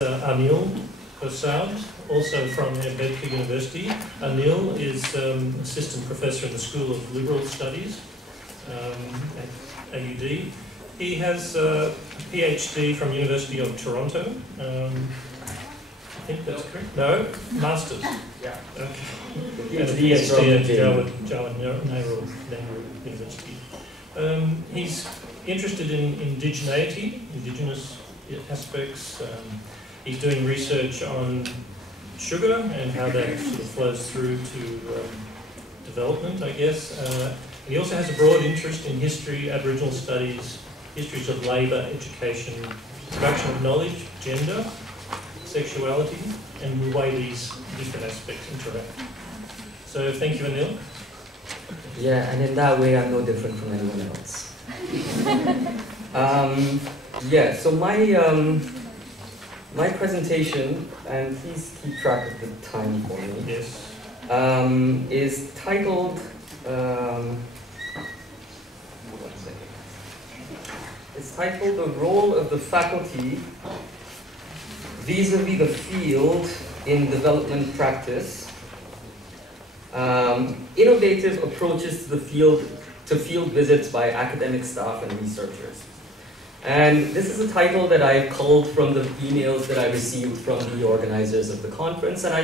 Anil Persaud, also from Ambedkar University. Anil is assistant professor in the School of Liberal Studies at AUD. He has a PhD from University of Toronto. I think that's correct. No, Masters. Yeah. Okay. And a PhD at Jawaharlal Nehru University. He's interested in indigeneity, indigenous aspects. He's doing research on sugar and how that sort of flows through to development, I guess. He also has a broad interest in history, Aboriginal studies, histories of labour, education, production of knowledge, gender, sexuality, and the way these different aspects interact. So thank you, Anil. Yeah, and in that way I'm no different from anyone else. Yeah, so my presentation, and please keep track of the time for me, yes. Is titled, it's titled The Role of the Faculty Vis-a-vis the Field in Development Practice, Innovative Approaches to the Field Visits by Academic Staff and Researchers. And this is a title that I culled from the emails that I received from the organizers of the conference, and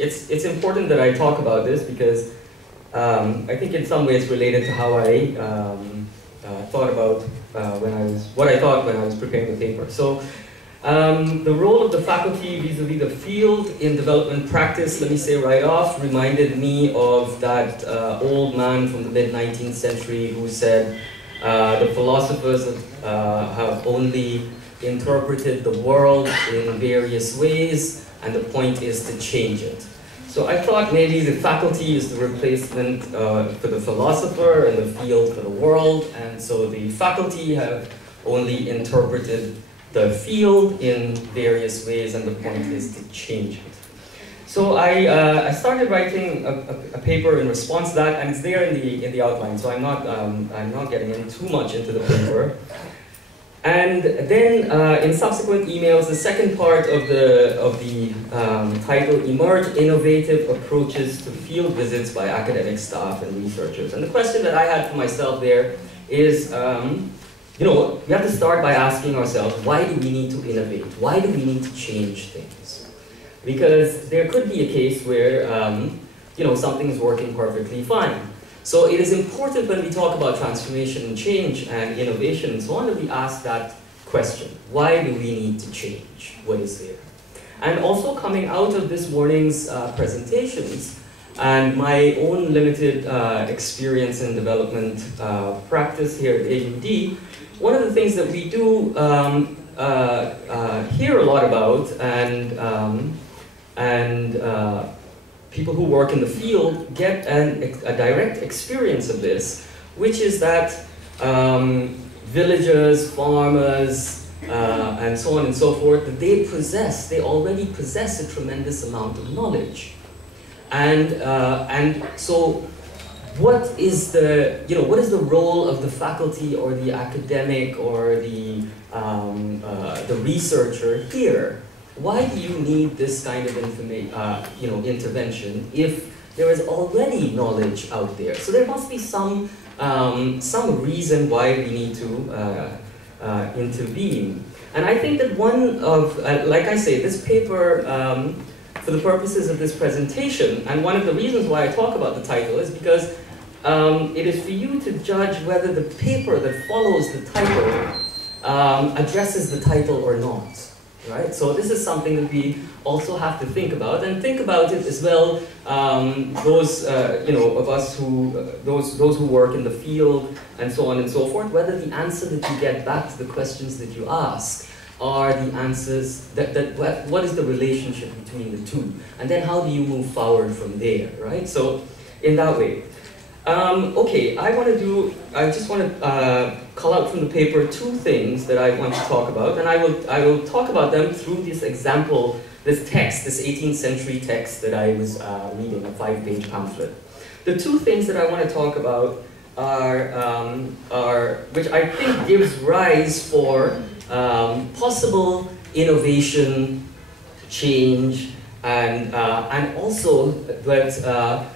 it's important that I talk about this because I think in some ways related to how I thought about what I thought when I was preparing the paper. So the role of the faculty vis-a-vis the field in development practice, let me say right off, reminded me of that old man from the mid-19th century who said, the philosophers have only interpreted the world in various ways, and the point is to change it. So I thought maybe the faculty is the replacement for the philosopher and the field for the world, and so the faculty have only interpreted the field in various ways, and the point is to change it. So I started writing a paper in response to that, and it's there in the outline. So I'm not getting in too much into the paper. And then in subsequent emails, the second part of the title emerged: Innovative Approaches to Field Visits by Academic Staff and Researchers. And the question that I had for myself there is, you know, we have to start by asking ourselves, why do we need to innovate? Why do we need to change things? Because there could be a case where, you know, something is working perfectly fine. So it is important when we talk about transformation and change and innovation and so on that we ask that question. Why do we need to change? What is there? And also coming out of this morning's presentations and my own limited experience in development practice here at AUD, one of the things that we do hear a lot about, and people who work in the field get a direct experience of this, which is that villagers, farmers, and so on and so forth, that they already possess a tremendous amount of knowledge. And so what is the role of the faculty or the academic or the researcher here? Why do you need this kind of intervention if there is already knowledge out there? So there must be some reason why we need to intervene. And I think that one of, like I say, this paper, for the purposes of this presentation, and one of the reasons why I talk about the title is because it is for you to judge whether the paper that follows the title addresses the title or not. Right? So this is something that we also have to think about, and think about it as well. Those of us those who work in the field and so on and so forth, whether the answer that you get back to the questions that you ask are the answers what is the relationship between the two, and then how do you move forward from there, right? So in that way. Okay, I just want to call out from the paper two things that I want to talk about, and I will talk about them through this example, this text, this 18th century text that I was reading, a 5-page pamphlet. The two things that I want to talk about are which I think gives rise for possible innovation change, and also that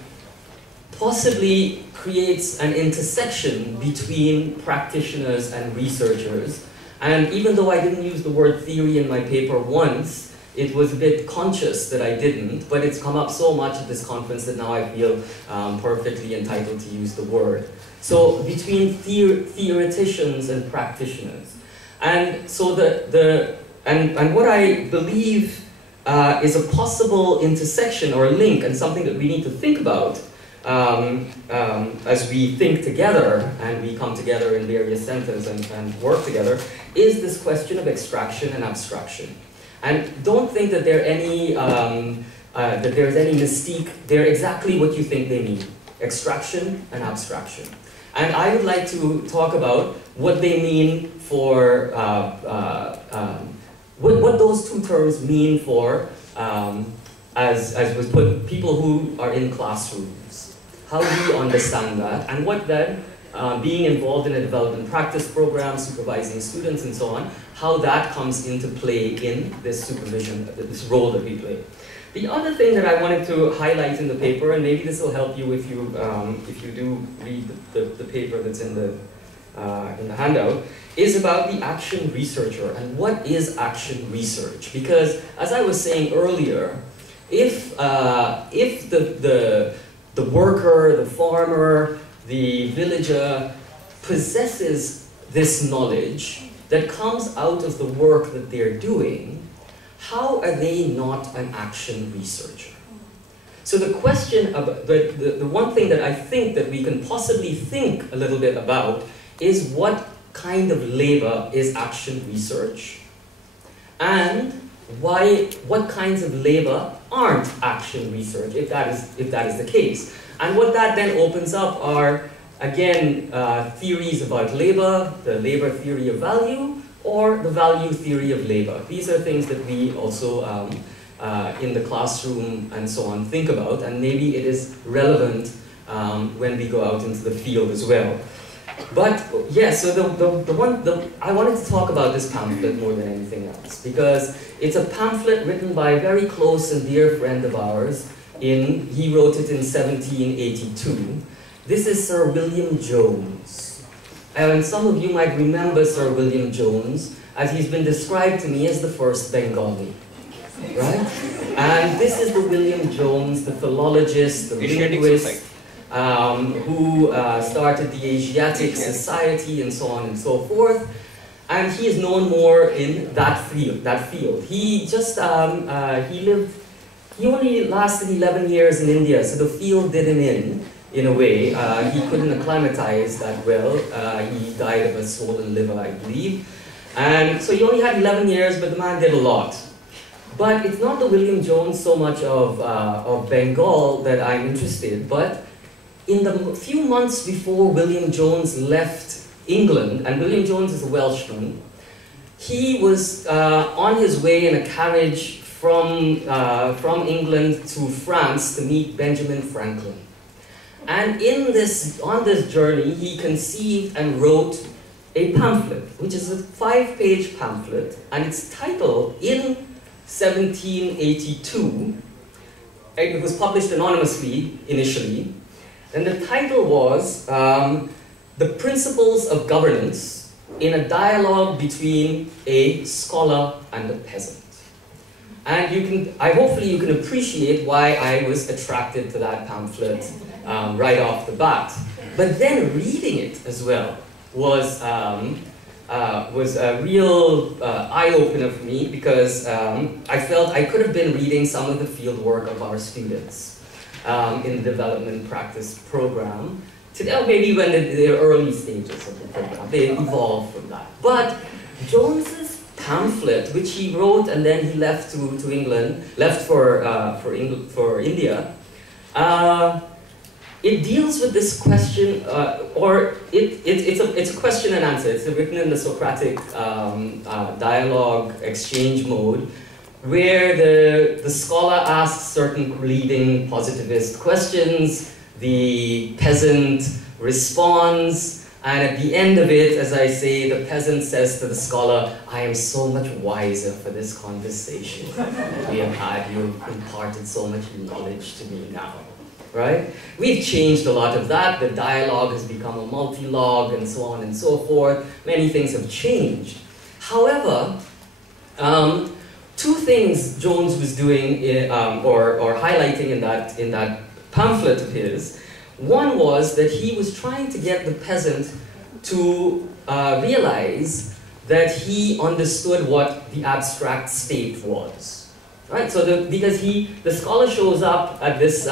possibly creates an intersection between practitioners and researchers. And even though I didn't use the word theory in my paper once, it was a bit conscious that I didn't, but it's come up so much at this conference that now I feel perfectly entitled to use the word. So between theoreticians and practitioners. And so and what I believe is a possible intersection or link, and something that we need to think about as we think together and we come together in various centers and work together, is this question of extraction and abstraction. And don't think that there's any mystique. They're exactly what you think they mean: extraction and abstraction. And I would like to talk about what they mean for what those two terms mean for, as was put, people who are in classrooms. How do you understand that? And what then, being involved in a development practice program, supervising students and so on, how that comes into play in this supervision, this role that we play. The other thing that I wanted to highlight in the paper, and maybe this will help you if you do read the paper that's in the handout, is about the action researcher and what is action research. Because as I was saying earlier, if the worker, the farmer, the villager possesses this knowledge that comes out of the work that they're doing, how are they not an action researcher? So the question about, the one thing that I think that we can possibly think a little bit about is what kind of labor is action research, and what kinds of labor aren't action research, if that is the case. And what that then opens up are, again, theories about labor, the labor theory of value, or the value theory of labor. These are things that we also, in the classroom and so on, think about, and maybe it is relevant when we go out into the field as well. But yeah, so I wanted to talk about this pamphlet more than anything else, because it's a pamphlet written by a very close and dear friend of ours. He wrote it in 1782. This is Sir William Jones. And some of you might remember Sir William Jones, as he's been described to me as the first Bengali. Right? And this is the William Jones, the philologist, the linguist, who started the Asiatic Society and so on and so forth. And he is known more in that field. He just, he only lasted 11 years in India, so the field did him in a way. He couldn't acclimatize that well. He died of a swollen liver, I believe. And so he only had 11 years, but the man did a lot. But it's not the William Jones so much of Bengal that I'm interested, but in the few months before William Jones left England, and William Jones is a Welshman, he was on his way in a carriage from England to France to meet Benjamin Franklin. And on this journey, he conceived and wrote a pamphlet, which is a 5-page pamphlet, and it's titled in 1782. It was published anonymously initially, and the title was The Principles of Governance in a Dialogue Between a Scholar and a Peasant. And hopefully you can appreciate why I was attracted to that pamphlet right off the bat. But then reading it as well was a real eye-opener for me, because I felt I could have been reading some of the field work of our students in the development practice program. Maybe when the early stages of the program, they evolved from that. But Jones's pamphlet, which he wrote and then he left to England, left for India, it deals with this question, it's a question and answer. It's written in the Socratic dialogue exchange mode, where the scholar asks certain leading positivist questions, the peasant responds, And at the end of it, as I say, the peasant says to the scholar, I am so much wiser for this conversation that we have had. You have imparted so much knowledge to me now. Right? We've changed a lot of that. The dialogue has become a multi-log and so on and so forth. Many things have changed. However, two things Jones was doing or highlighting in that pamphlet of his. One was that he was trying to get the peasant to realize that he understood what the abstract state was. Right? So because the scholar shows up at this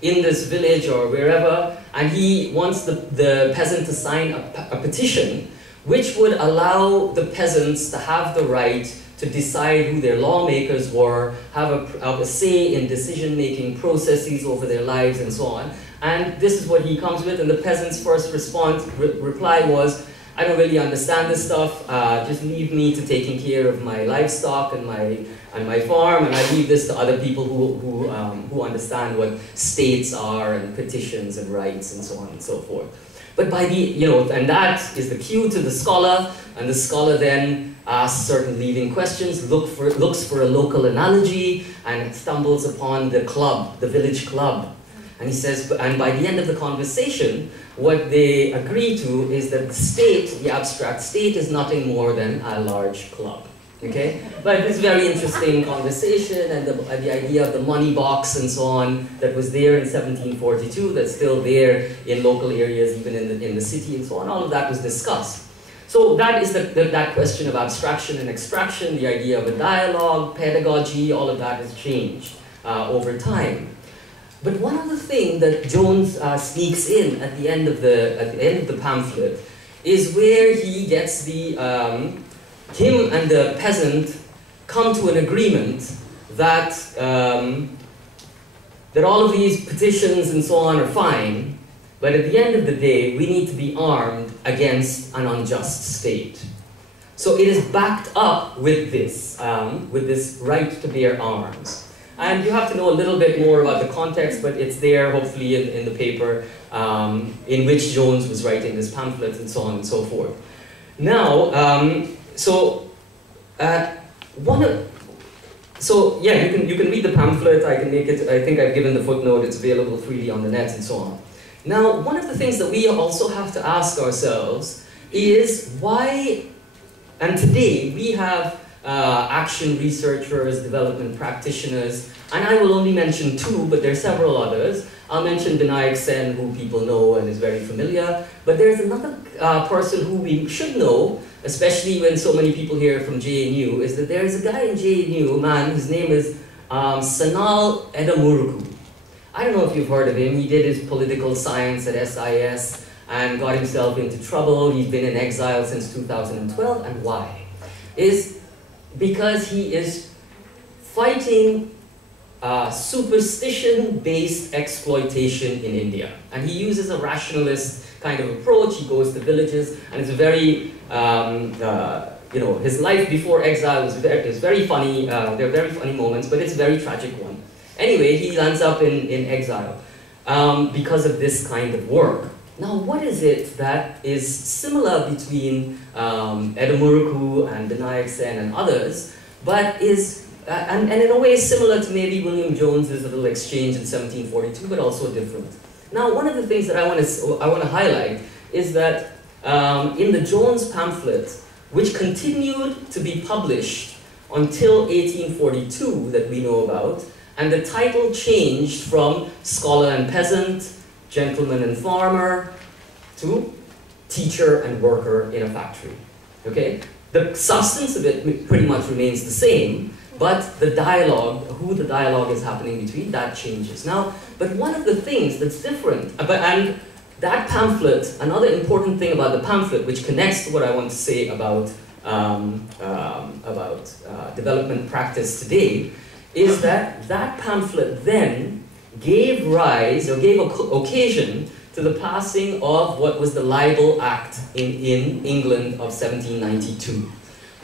in this village or wherever, and he wants the peasant to sign a petition which would allow the peasants to have the right to decide who their lawmakers were, have a say in decision-making processes over their lives and so on. And this is what he comes with, and the peasant's first reply was, I don't really understand this stuff, just leave me to taking care of my livestock and my farm, and I leave this to other people who understand what states are and petitions and rights and so on and so forth. But by and that is the cue to the scholar, and the scholar then asks certain leading questions, looks for a local analogy, and stumbles upon the club, the village club. And he says, and by the end of the conversation, what they agree to is that the state, the abstract state, is nothing more than a large club. Okay? But it's a very interesting conversation, and the idea of the money box and so on that was there in 1742, that's still there in local areas, even in the city and so on, all of that was discussed. So that is that question of abstraction and extraction, the idea of a dialogue, pedagogy, all of that has changed over time. But one other thing that Jones sneaks in at the end of the pamphlet is where he gets him and the peasant come to an agreement that that all of these petitions and so on are fine, but at the end of the day, we need to be armed against an unjust state. So it is backed up with this right to bear arms. And you have to know a little bit more about the context, but it's there, hopefully, in the paper in which Jones was writing this pamphlet and so on and so forth. Now, you can read the pamphlet. I can make it. I think I've given the footnote. It's available freely on the net and so on. Now, one of the things that we also have to ask ourselves is why. And today we have action researchers, development practitioners, and I will only mention two, but there are several others. I'll mention Binayak Sen, who people know and is very familiar, but there's another person who we should know, especially when so many people here from JNU, is that there is a guy in JNU, a man, his name is Sanal Edamurku. I don't know if you've heard of him. He did his political science at SIS and got himself into trouble. He's been in exile since 2012, and why? Is because he is fighting superstition-based exploitation in India. And he uses a rationalist kind of approach. He goes to villages, and it's a very, his life before exile is very funny. There are very funny moments, but it's a very tragic one. Anyway, he lands up in exile because of this kind of work. Now, what is it that is similar between Edamurku and Binayak Sen and others, but is, and in a way similar to maybe William Jones's little exchange in 1742, but also different. Now, one of the things that I want to highlight is that in the Jones pamphlet, which continued to be published until 1842 that we know about, and the title changed from Scholar and Peasant, Gentleman and Farmer, to Teacher and Worker in a Factory. Okay? The substance of it pretty much remains the same, but the dialogue, who the dialogue is happening between, that changes. Now, but one of the things that's different, and that pamphlet, another important thing about the pamphlet, which connects to what I want to say about development practice today, is that that pamphlet then gave rise, or gave occasion to the passing of what was the Libel Act in England of 1792,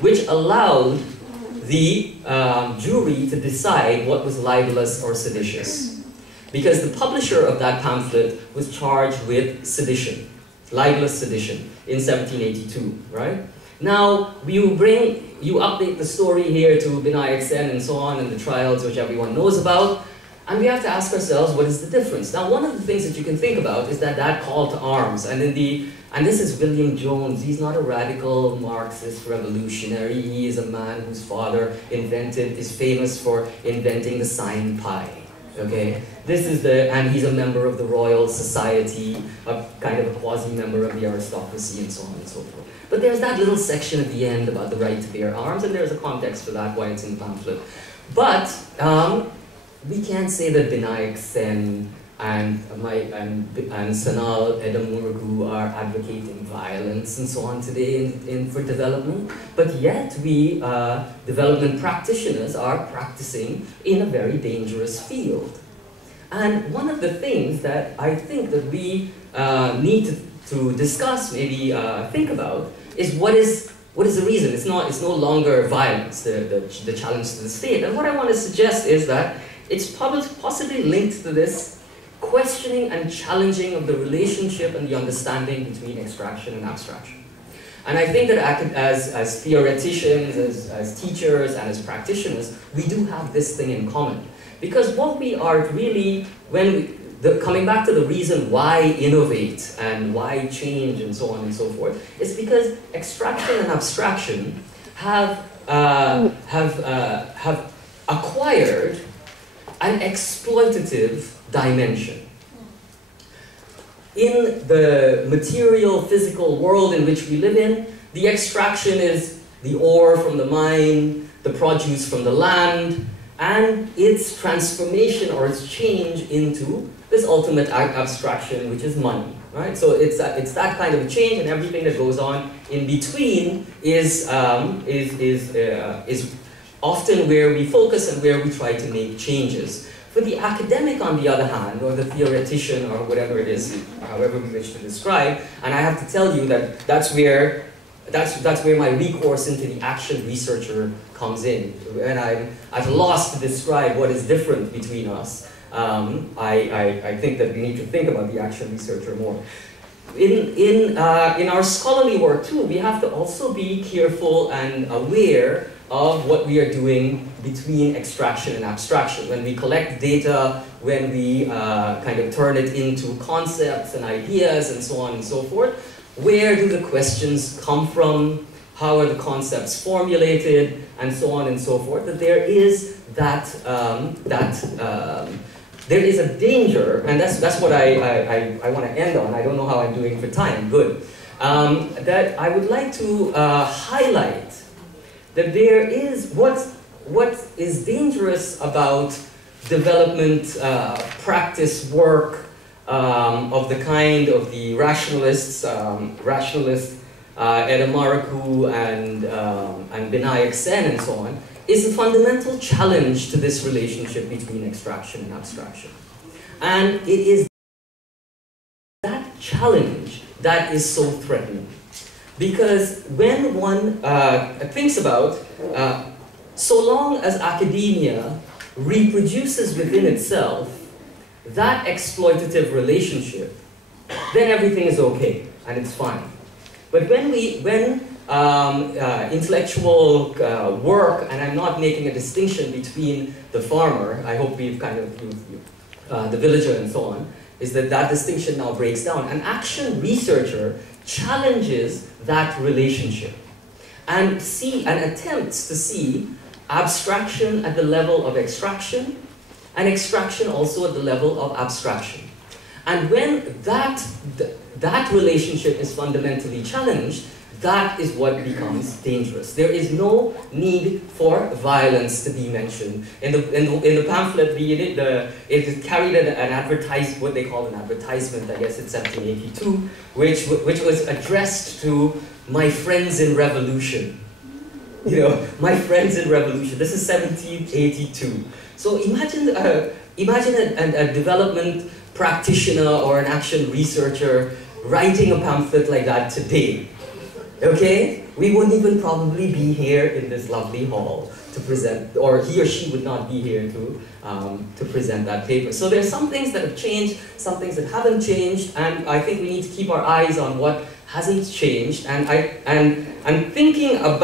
which allowed the jury to decide what was libelous or seditious. Because the publisher of that pamphlet was charged with sedition. libelous sedition in 1782, right? Now, you update the story here to Binayak Sen and so on, and the trials which everyone knows about, and we have to ask ourselves, what is the difference? Now, one of the things that you can think about is that call to arms, and this is William Jones. He's not a radical Marxist revolutionary. He is a man whose father is famous for inventing the sign pi. Okay, and he's a member of the Royal Society, a kind of a quasi-member of the aristocracy, and so on and so forth. But there's that little section at the end about the right to bear arms, and there's a context for that, why it's in the pamphlet. But we can't say that Binayak Sen and Sanal Edamuragu are advocating violence and so on today for development, but yet we, development practitioners, are practicing in a very dangerous field. And one of the things that I think that we need to discuss, maybe think about, is what is the reason? It's no longer violence, the challenge to the state. And what I want to suggest is that it's possibly linked to this questioning and challenging of the relationship and the understanding between extraction and abstraction. And I think that as theoreticians, as teachers, and as practitioners, we do have this thing in common. Because what we are really, coming back to the reason why innovate and why change and so on and so forth, is because extraction and abstraction have acquired an exploitative dimension. In the material, physical world in which we live in, the extraction is the ore from the mine, the produce from the land, and its transformation or its change into this ultimate abstraction, which is money, right? So it's that kind of a change, and everything that goes on in between is often where we focus and where we try to make changes. For the academic, on the other hand, or the theoretician, or whatever it is, however we wish to describe, and I have to tell you that that's where my recourse into the action researcher comes in. And I'm at a loss to describe what is different between us. I think that we need to think about the action researcher more. In our scholarly work too, we have to also be careful and aware of what we are doing between extraction and abstraction. When we collect data, when we kind of turn it into concepts and ideas and so on and so forth, where do the questions come from? How are the concepts formulated? And so on and so forth. That there is there is a danger, and that's what I want to end on. I don't know how I'm doing for time. Good. That I would like to highlight that there is what is dangerous about development practice work of the kind of the rationalists, Edamuragu and Binayak Sen and so on, is a fundamental challenge to this relationship between extraction and abstraction. And it is that challenge that is so threatening. Because when one thinks about, so long as academia reproduces within itself that exploitative relationship, then everything is okay and it's fine. But when intellectual work, and I'm not making a distinction between the farmer, I hope we've kind of, the villager and so on, is that distinction now breaks down. An action researcher challenges that relationship and attempts to see abstraction at the level of extraction and extraction also at the level of abstraction. And when that relationship is fundamentally challenged, that is what becomes dangerous. There is no need for violence to be mentioned. In the pamphlet, it carried an advertisement, what they call an advertisement, I guess, in 1782, which was addressed to my friends in revolution. You know, my friends in revolution. This is 1782. So imagine a development practitioner or an action researcher writing a pamphlet like that today. Okay? we wouldn't even probably be here in this lovely hall to present, or he or she would not be here to present that paper. So there's some things that have changed, some things that haven't changed, and I think we need to keep our eyes on what hasn't changed. And I'm thinking about